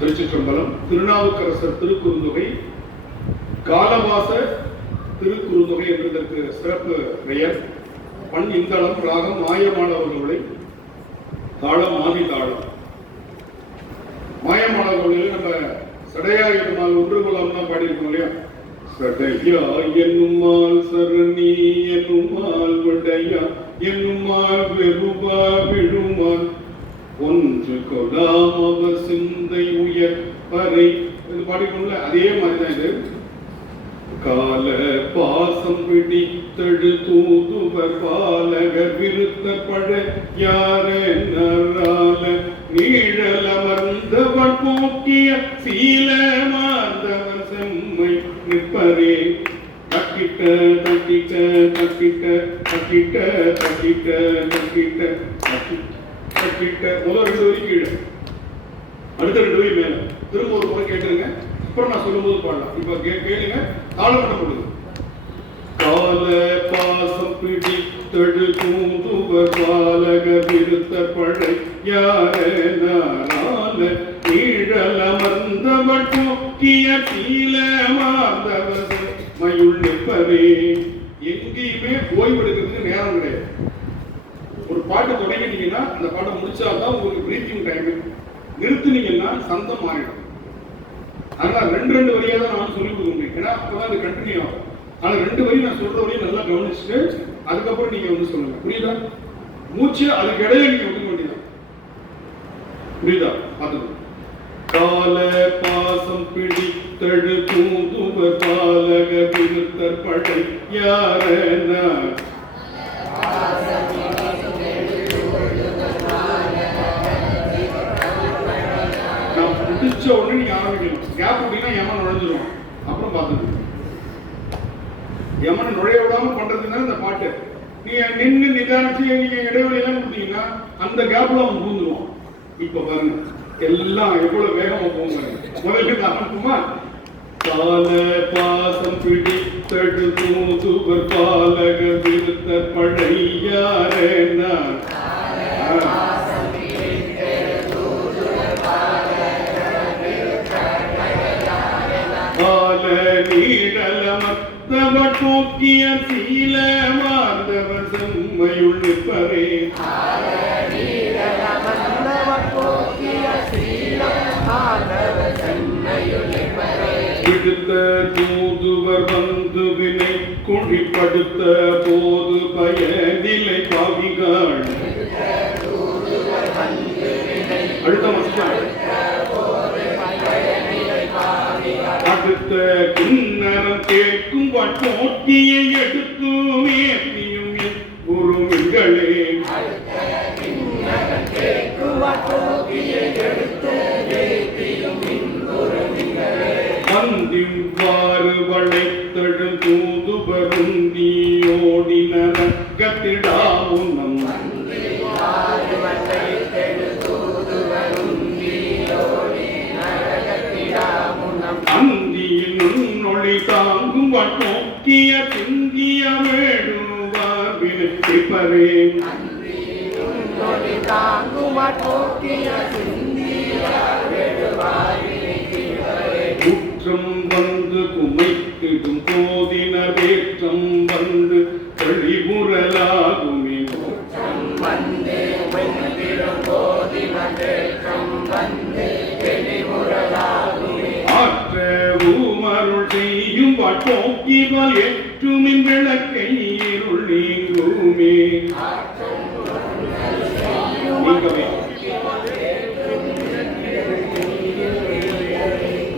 திருச்சிற்றம்பலம் திருநாவுக்கரசர் திருக்குறுந்தொகை காலவாச திருக்குறுந்தொகை என்பதற்கு சிறப்பு பெயர். பண் இந்தளம் ராகம் மாயமானவர்களை தாளம் ஆதி தாளம். மாயமானவர்களில் நம்ம சடையா என்னால் ஒன்று கொள்ளாம தான் பாடியிருக்கோம் இல்லையா? சடையா என்னுமால் சரணி என்னுமால் விடையா என்னுமால் வெறுபா விழுமால் ஒன்று கொடாம் சிந்தை உயர் இது பாடிக்கொள்ள அதே மாதிரி தான் இது. கால பாசம் பிடித்தழு தூதுவர் பாலக விருத்த பழ யார நரால நீழலமர்ந்தவன் போக்கிய சீல மாந்தவர் செம்மை நிற்பரே. தட்டிட்ட தட்டிட்ட தட்டிட்ட தட்டிட்ட தட்டிட்ட தட்டிட்ட தட்டிட்ட முதல் ரெண்டு வரி கீழே. அடுத்த ரெண்டு வரி மேலே. திரும்ப ஒரு முறை கேட்டுருங்க. அப்புறம் நான் சொல்லும்போது பாடலாம். இப்ப கே கேளுங்க. தாளம் மட்டும் கொடுங்க கால பாசம் பிடித்தழு தூதுவர் பாலக விருத்த பழை யார நாரால ஈழலமர்ந்தவள் போக்கிய கீழ மாந்தவர் மயுள் நிற்பவே எங்கேயுமே ஓய்வெடுக்கிறதுக்கு நேரம் கிடையாது. ஒரு பாட்டு தொடங்கிட்டீங்கன்னா அந்த பாட்டை முடிச்சாதான் உங்களுக்கு பிரீத்திங் டைம் நிறுத்துனீங்கன்னா சந்தம் மாறிடும். அதனால ரெண்டு ரெண்டு வரியா தான் நான் சொல்லி கொடுக்க முடியும் ஏன்னா அப்பதான் அது கண்டினியூ ஆகும். ஆனா ரெண்டு வரி நான் சொல்ற வரையும் நல்லா கவனிச்சுட்டு அதுக்கப்புறம் நீங்க வந்து சொல்லுங்க. புரியுதா? மூச்சு அதுக்கு இடையில நீங்க ஒதுக்க வேண்டியதான் புரியுதா? பார்த்துக்கோ. கால பாசம் பிடித்தழு தூதுவ பாலக விருத்தர் படை கேப் விட்டீங்கன்னா யமன் நுழைஞ்சிரும். அப்புறம் பார்த்துக்கணும் யமனை நுழைய விடாம பண்றதுன்னா இந்த பாட்டு. நீங்க நின்னு நிதானிச்சு நீங்க இடைவெளி எல்லாம் கொடுத்தீங்கன்னா அந்த கேப்ல அவன் பூந்துருவான் இப்ப பாருங்க. எல்லாம் எவ்வளவு வேகமா போங்க முதல்ல ஆரம்பமா கால பாசம் பிடித்தடு தூதுவர் பாலக விருத்த பழையார நான். போக்கிய சீல மாந்தவர் செம்மையுள் நிற்பரே. விடுத்த தூதுவர் வந்து வினை குழிப்படுத்த போது பயனில் நீயோடினர் கத்திடாவுனம் அந்தியில் நுண்ணொளி தாங்கும் வட்டோக்கிய சிந்திய வேடுவார் வினைப்பரே குற்றம் வட்டோக்கிவல் எட்டுமின் விளக்கை இருள் நீங்குமே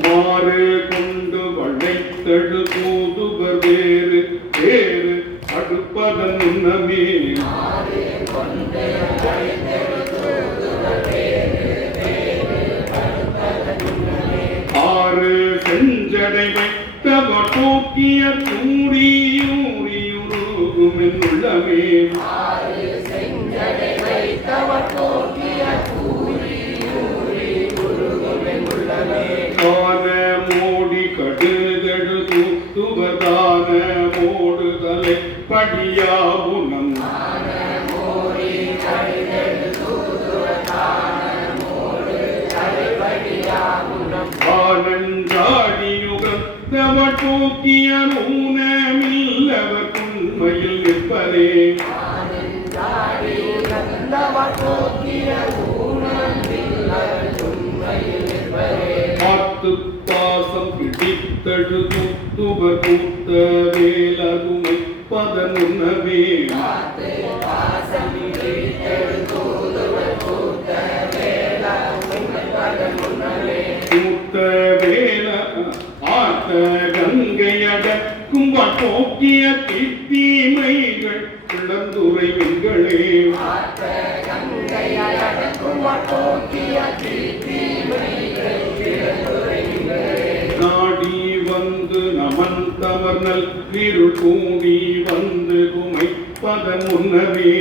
மாறு கொண்டு வளைத்தடு தூதுவர் வேறு வேறு அடுப்பதன் முன்னமே சுகதான மூடுதலை படியாவுணம் ஆனந்தாடியுகம் தூக்கிய நூனமில்லவர் உண்மையில் நிற்பதே. ஆனந்தாடியுகம் தூக்கிய பிடித்தழு துவர் புத்த வேலகுமை பதன் உணவே வேல ஆத்த கங்கையடக்கும் போக்கிய தீமைகள் இளந்துரை வெண்களே நாடி வந்து நமன் தவர்நல் இருள் கூடி வந்து குமைப்பத முன்னவே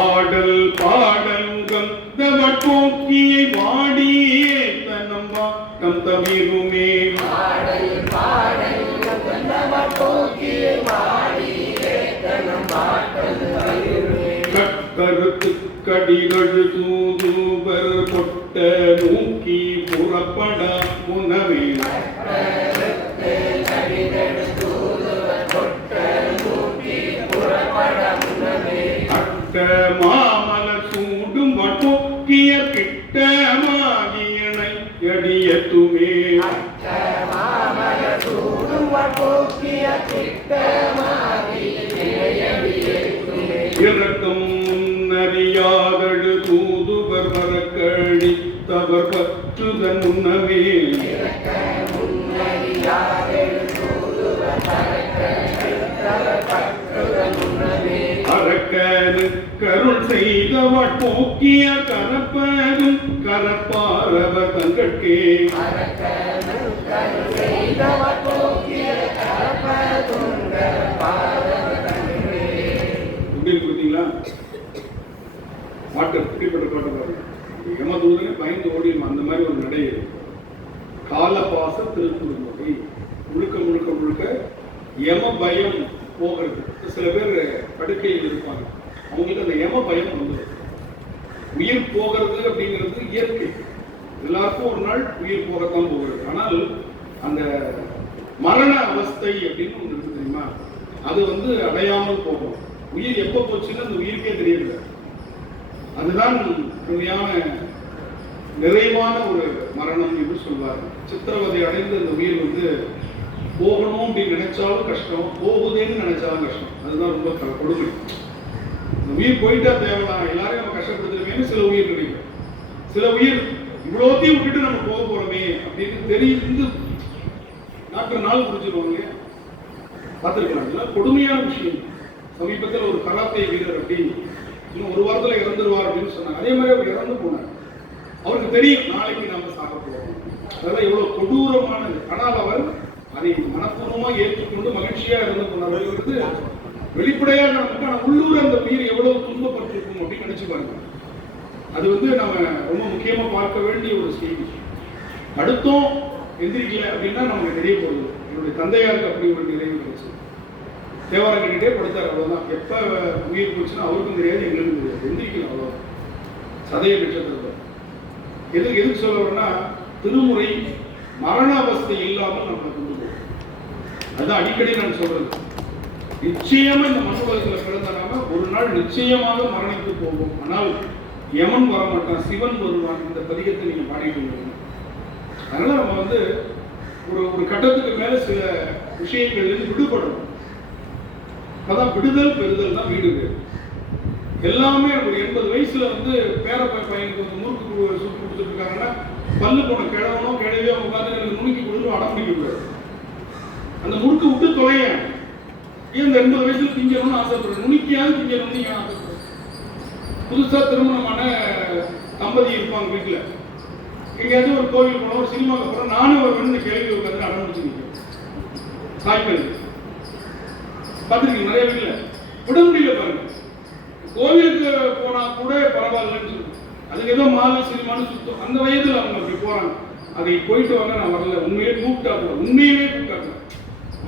ஆடல் பாடல் கந்தவ போக்கியை வாடியே தனம் வாக்கம் தவிருமே. கட்டறுத்து கடிகள் தூதுவர் கொட்ட நோக்கி புறப்பட உணவே அட்ட மாமலர் சூடும் வட்டோக்கிய கிட்டமாகியனை எடியத்துமே இறக்கம் முன்னறியாதழு தூதுவர் வரக்கழி தவர் பற்றுதன் முன்னமே. அரக்கனு கருள் செய்தவட் போக்கிய கரப்பதும் கரப்பாரவர் தங்கட்கே. எப்படி இருக்கு பாட்டு இப்படிப்பட்ட பாட்டு பாருங்க பயந்து ஓடிடும் அந்த மாதிரி ஒரு நடை இருக்கு. காலபாச திருக்குறுமுறை முழுக்க முழுக்க முழுக்க யம பயம் போகிறது சில பேர் படுக்கையில் இருப்பாங்க. அவங்களுக்கு அந்த யம பயம் வந்துடும் உயிர் போகிறது அப்படிங்கிறது இயற்கை. எல்லாருக்கும் ஒரு நாள் உயிர் போகத்தான் போகிறது. ஆனால் அந்த மரண அவஸ்தை அப்படின்னு ஒன்று இருக்கு தெரியுமா? அது வந்து அடையாமல் போகும். உயிர் எப்போ போச்சுன்னு அந்த உயிருக்கே தெரியல. அதுதான் உண்மையான நிறைவான ஒரு மரணம் என்று சொல்வார் சித்திரவதை அடைந்து அந்த உயிர் வந்து போகணும் அப்படின்னு நினைச்சாலும் கஷ்டம் போகுதேன்னு நினைச்சாலும் கஷ்டம். அதுதான் ரொம்ப கொடுமை. இந்த உயிர் போயிட்டா தேவைதான் எல்லாரையும் நம்ம கஷ்டப்படுத்துறமேனு சில உயிர் கிடைக்கும். சில உயிர் இவ்வளோத்தையும் விட்டுட்டு நம்ம போக போறோமே அப்படின்னு தெரிந்து டாக்டர் நாள் குறிச்சிருவாங்க பார்த்துருக்கலாம். இதெல்லாம் கொடுமையான விஷயம். சமீபத்தில் ஒரு கராத்தே வீரர் அப்படி இன்னும் ஒரு வாரத்தில் இறந்துருவார் அப்படின்னு சொன்னாங்க. அதே மாதிரி அவர் இறந்து போனார். அவருக்கு தெரியும் நாளைக்கு நாம சாக அதெல்லாம் எவ்வளவு கொடூரமானது. ஆனால் அவர் அதை மனப்பூர்வமா ஏற்றுக்கொண்டு மகிழ்ச்சியா இருந்து போனார் வெளிப்படையாக நமக்கு ஆனால் உள்ளூர் அந்த உயிர் எவ்வளவு துன்பப்பட்டிருக்கும் அப்படின்னு நினைச்சு பாருங்க. அது வந்து நம்ம ரொம்ப முக்கியமா பார்க்க வேண்டிய ஒரு செய்தி. அடுத்தும் எந்திரிக்கல அப்படின்னா நமக்கு தெரிய போகுது என்னுடைய தந்தையாருக்கு அப்படி ஒரு நிறைவு கிடைச்சது தேவாரம் கேட்டுகிட்டே படுத்தார் அவ்வளோதான் எப்போ உயிர் போச்சுன்னா அவருக்கும் தெரியாது எங்களுக்கும் தெரியாது. எந்திரிக்கல அவ்வளோ சதய நட்சத்திரத்தை எது எதுக்கு சொல்ல திருமுறை மரணாவஸ்தை இல்லாமல் நம்ம கொண்டு போகும் அதுதான் அடிக்கடி நான் சொல்றது. நிச்சயமா இந்த மனு உலகத்துல பிறந்த ஒரு நாள் நிச்சயமாக மரணித்து போவோம் ஆனால் யமன் வர மாட்டான் சிவன் வருவான். இந்த பதிகத்தை நீங்க பாடிட்டு அதனால் அதனால நம்ம வந்து ஒரு ஒரு கட்டத்துக்கு மேல சில விஷயங்கள்லேருந்து விடுபடணும். அதான் விடுதல் பெறுதல் தான் வீடு பேர் எல்லாமே ஒரு எண்பது வயசுல வந்து பேர பையனுக்கு வந்து முறுக்கு சுட்டு கொடுத்துட்டு இருக்காங்கன்னா பல்லு போன கிழவனோ கிழவியோ உட்காந்து எனக்கு நுணுக்கி கொடுத்து அடம் பிடிக்க கூடாது அந்த முறுக்கு விட்டு தொலைய. ஏன் இந்த எண்பது வயசுல திங்கணும்னு ஆசைப்படுறேன் நுணுக்கியாவது திங்கணும்னு ஏன் ஆசைப்படுறேன் புதுசா திருமணமான தம்பதி இருப்பாங்க வீட்டுல எங்கேயாச்சும் ஒரு கோவில் போனோம் ஒரு சினிமாவுக்கு போறோம் நானும் ஒரு பெண்ணு கேள்வி உட்காந்து அடம் பிடிச்சு நிற்கிறேன் தாய்மொழி பார்த்துருக்கீங்க நிறைய வீட்டில் விட முடியல பாருங்க. கோவிலுக்கு போனா கூட பரவாயில்லன்னு சொல்லுவோம் அதுக்கு ஏதோ மாலை சினிமான்னு சுத்தம். அந்த வயதில் அவங்க அப்படி போறாங்க. அதை போயிட்டு வாங்க நான் வரல. உண்மையிலே கூப்பிட்டா கூட. உண்மையிலே கூப்பிட்டா கூட.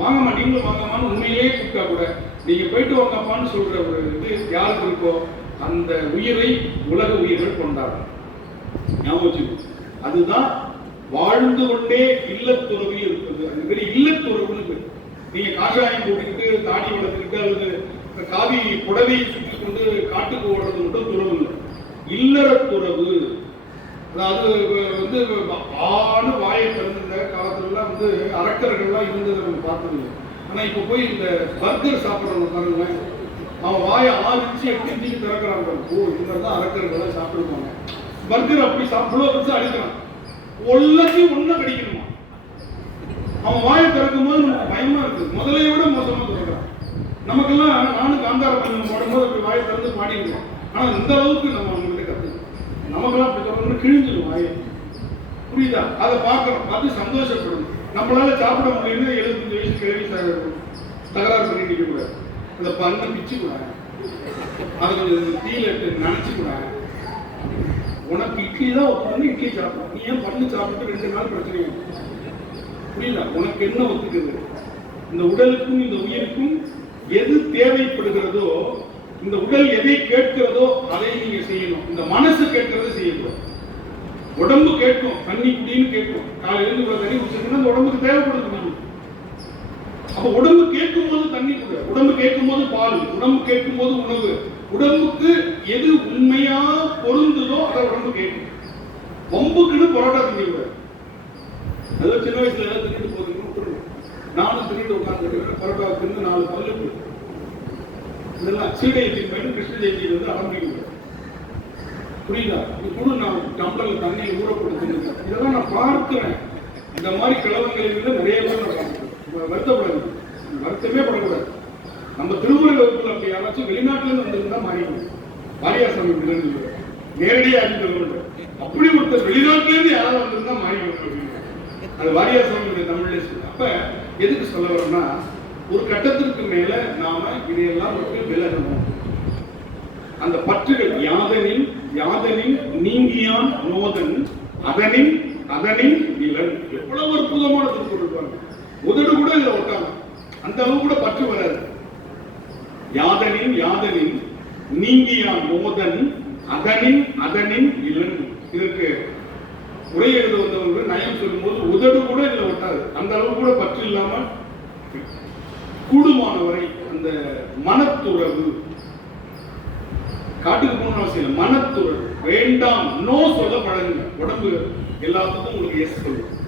வாங்கம்மா நீங்களும் வாங்கம்மான்னு உண்மையிலே கூப்பிட்டா கூட நீங்க போயிட்டு வாங்கப்பான்னு சொல்ற ஒரு இது யாருக்கு இருக்கோ அந்த உயிரை உலக உயிர்கள் கொண்டாடும் ஞாபகம் அதுதான் வாழ்ந்து கொண்டே இல்லத்துறவு இருப்பது அந்த பெரிய இல்லத்துறவுன்னு பேரு. நீங்க காஷாயம் போட்டுக்கிட்டு தாடி வளர்த்துக்கிட்டு அல்லது இந்த காவி புடவையை சுற்றி கொண்டு காட்டுக்கு ஓடுறது மட்டும் துறவு இல்லை இல்லறத்துறவு அதாவது வந்து ஆணு வாயை திறந்திருந்த காலத்துலலாம் வந்து அரக்கர்கள்லாம் இருந்ததை நம்ம பார்த்தது ஆனால் ஆனா இப்போ போய் இந்த பர்கர் சாப்பிட்றவங்க பாருங்களேன். அவன் வாயை ஆதிச்சு இன்ச்சு எட்டு திறக்கிறாங்க ஓ இந்த அரக்கர்கள் தான் அரக்கர்கள்லாம் சாப்பிடுவாங்க பர்கர் அப்படி சாப்பிடுவோம் பெருசா அடிக்கிறான். ஒல்லத்தையும் ஒன்றும் கிடைக்கணும் அவன் வாயை திறக்கும் போது நமக்கு பயமா இருக்கு. முதலைய விட மோசமா திறக்கிறான் நமக்கெல்லாம் நானும் காந்தார பண்ண போடும்போது அப்படி வாயை திறந்து பாடிடுவோம். ஆனா இந்த அளவுக்கு நம்ம அவங்ககிட்ட கத்துக்கணும். நமக்கெல்லாம் அப்படி திறந்து கிழிஞ்சிடும் வாயை. புரியுதா? அதை பார்க்கணும். பார்த்து சந்தோஷப்படணும். நம்மளால சாப்பிட முடியுமே எழுபத்தஞ்சு வயசு கிழவி சார் தகராறு பண்ணிட்டு இருக்க கூடாது. அந்த பண்ணை பிச்சு கூடாது. அதை கொஞ்சம் தீயில நினைச்சு கூடாது. உனக்கு இட்லி தான் உட்காந்து இட்லி சாப்பிடும் நீ ஏன் பண்ணு சாப்பிட்டு ரெண்டு நாள் பிரச்சனை புரியல. உனக்கு என்ன ஒத்துக்குது? இந்த உடலுக்கும் இந்த உயிருக்கும் எது தேவைப்படுகிறதோ இந்த உடல் எதை கேட்கிறதோ அதை நீங்க செய்யணும். இந்த மனசு கேட்கறதை செய்யக்கூடாது. உடம்பு கேட்கும். தண்ணி குடின்னு கேட்கும். காலையில இருந்து இவ்வளவு தண்ணி குடிச்சிருக்கணும் அந்த உடம்புக்கு தேவைப்படுது தண்ணி அப்ப உடம்பு கேட்கும் போது தண்ணி கொடு. உடம்பு கேட்கும் போது பால். உடம்பு கேட்கும் போது உணவு. உடம்புக்கு எது உண்மையா பொருந்துதோ அதை உடம்பு கேட்கும். வம்புக்குன்னு பரோட்டா திங்கக்கூடாது ஏதோ சின்ன வயசுல ஏதாவது திருட்டு போதுன்னு நானும் திருட்டு உட்காந்துட்டு பரோட்டா திருந்து நாலு பல்லு இதெல்லாம் சீடை பயன் கிருஷ்ண ஜெயந்தியில் வந்து ஆரம்பிக்கும் புரியுதா? இது கூட நான் டம்ளர்ல தண்ணியை ஊறப்படுத்திருக்கேன் இதெல்லாம் நான் பார்க்கிறேன். இந்த மாதிரி கிழவங்களில் நிறைய பேர் நான் பார்க்கிறேன். வருத்தப்படாது வருத்தமே படக்கூடாது. நம்ம திருமுறை வகுப்புல அப்படி யாராச்சும் வெளிநாட்டுல இருந்து வந்திருந்தா மாறிக்கணும் மாரியா சாமி நேரடியாக அறிந்து அப்படி ஒருத்தர் வெளிநாட்டுல இருந்து யாராவது வந்திருந்தா மாறிக்கணும் அப்படின்னு அது வாரியார் சாமியுடைய தமிழ்லேயே சொல்லு அப்போ எதுக்கு சொல்ல வரோம்னா ஒரு கட்டத்திற்கு மேல நாம இதையெல்லாம் விட்டு விலகணும். அந்த பற்றுகள் யாதனின் யாதனின் நீங்கியான் நோதன் அதனின் அதனின் இளன் எவ்வளவு அற்புதமான திருக்குறள் பாருங்க. உதடு கூட இதில் ஒட்டாங்க அந்த அளவு கூட பற்று வராது. யாதனின் யாதனின் நீங்கியான் நோதன் அதனின் அதனின் இலன். இதற்கு உரை எழுத வந்தவர்கள் நயம் சொல்லும்போது உதடு கூட இதில் ஒட்டாது. அந்த அளவு கூட பற்று இல்லாம கூடுமானவரை அந்த மனத்துறவு காட்டுக்கு போகணும்னு அவசியம் இல்லை. மனத்துறவு. வேண்டாம். நோ சொல்ல பழகுங்க. உடம்பு எல்லாத்துக்கும் உங்களுக்கு எஸ் சொல்லும்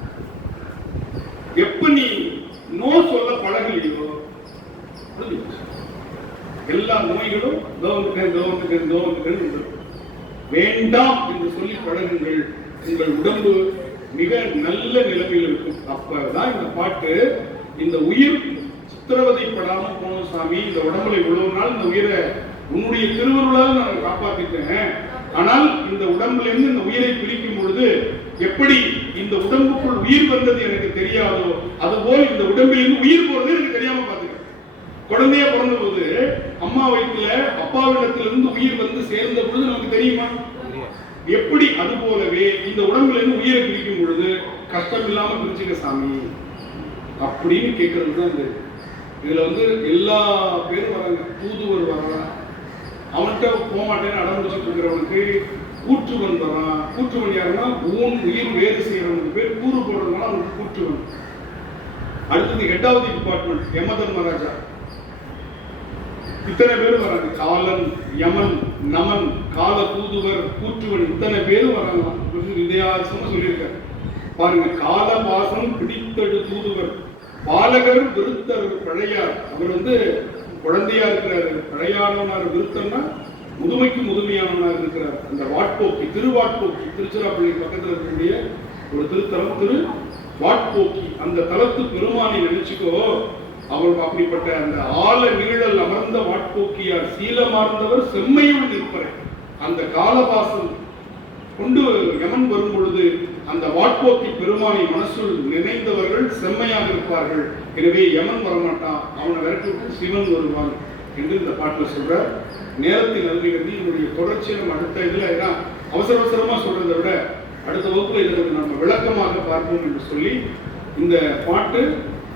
எப்ப நீ நோ சொல்ல பழகலையோ எல்லா நோய்களும் கவர்மெண்ட் கவர்மெண்ட் கவர்மெண்ட் வேண்டாம் என்று சொல்லி பழகுங்கள். உங்கள் உடம்பு மிக நல்ல நிலைமையில் இருக்கும். அப்பதான் இந்த பாட்டு இந்த உயிர் சித்திரவதைப்படாம போன சாமி. இந்த உடம்புல இவ்வளவு நாள் இந்த உயிரை உன்னுடைய திருவருளால் நான் காப்பாத்திட்டேன். ஆனால் இந்த உடம்புல இருந்து இந்த உயிரை பிரிக்கும் பொழுது எப்படி இந்த உடம்புக்குள் உயிர் வந்தது எனக்கு தெரியாதோ அதுபோல் இந்த உடம்பிலிருந்து உயிர் போறது எனக்கு தெரியாம பாத்துக்கிறேன் குழந்தையா பிறந்த போது அம்மா வயிற்றுல அப்பாவிடத்திலிருந்து உயிர் வந்து சேர்ந்த பொழுது நமக்கு தெரியுமா? எப்படி அது இந்த உடம்புல இருந்து உயிரை பிரிக்கும் பொழுது கஷ்டம் இல்லாம பிரிச்சுக்க சாமி அப்படின்னு கேட்கறது தான் இந்த இதுல வந்து எல்லா பேரும் வராங்க. தூதுவர் வர்றான் அவன்கிட்ட போக மாட்டேன்னு அடம் இருக்கிறவனுக்கு கூற்றுவன் வரான். கூற்றுவன் யாருன்னா ஊன் உயிர் வேறு செய்யறவனுக்கு பேர் கூறு போடுறதுனால அவனுக்கு கூற்றுவன். அடுத்தது எட்டாவது டிபார்ட்மெண்ட் யம தர்மராஜா இத்தனை பேரும் வராங்க. காலன் யமன் நமன் கால தூதுவர் கூற்றுவன் இத்தனை பேரும் வராங்க வித்தியாசமா சொல்லியிருக்காரு. பாருங்க கால பாசம் பிடித்தடு தூதுவர். பாலகர் விருத்தர் பழையார். அவர் வந்து குழந்தையா இருக்கிறாரு. பழையானவனார் விருத்தம்னா முதுமைக்கு முதுமையானவனாக இருக்கிறார். அந்த வாட்போக்கி திருவாட்போக்கி திருச்சிராப்பள்ளி பக்கத்தில் இருக்கக்கூடிய ஒரு திருத்தலம் திரு வாட்போக்கி. அந்த தலத்து பெருமானை நினைச்சுக்கோ அவர் அப்படிப்பட்ட அந்த ஆல நீழல் அமர்ந்த வாட்போக்கியார் சீலமார்ந்தவர் செம்மையுள் நிற்பரை. அந்த காலபாசம் கொண்டு யமன் வரும் பொழுது அந்த வாட்போக்கி பெருமானை மனசுள் நினைந்தவர்கள் செம்மையாக இருப்பார்கள். எனவே யமன் வரமாட்டான். அவனை விரட்டிவிட்டு சிவன் வருவான் என்று இந்த பாட்டில் சொல்றார். நேரத்தின் அருகிறது இதனுடைய தொடர்ச்சியை நம்ம அடுத்த இதில் ஏன்னா அவசர அவசரமா சொல்றதை விட அடுத்த வகுப்பில் இதற்கு நம்ம விளக்கமாக பார்ப்போம் என்று சொல்லி இந்த பாட்டு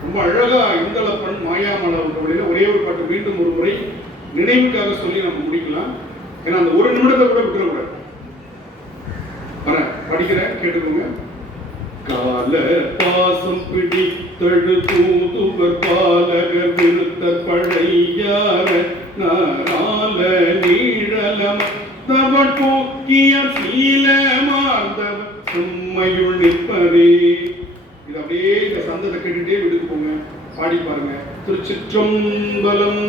ரொம்ப அழகா இந்தளப்பன் மாயாமலை வழியில ஒரே ஒரு பாட்டு மீண்டும் ஒரு முறை நினைவுக்காக சொல்லி நம்ம முடிக்கலாம். ஏன்னா அந்த ஒரு நிமிடத்தை கூட விட்டுறக்கூடாது. வரேன் படிக்கிறேன் கேட்டுக்கோங்க. கால பாசம் பிடித்தழு தூதுவர் பாலக விருத்தர் பழையார நாரால நீழலம். தவன் போக்கிய சீல மார்ந்தவர் சும்மையுள் நிற்பரே இது அப்படியே இந்த சந்தத்தை கேட்டுட்டே விடுத்து போங்க. பாடி பாருங்க. திருச்சிற்றம்பலம்.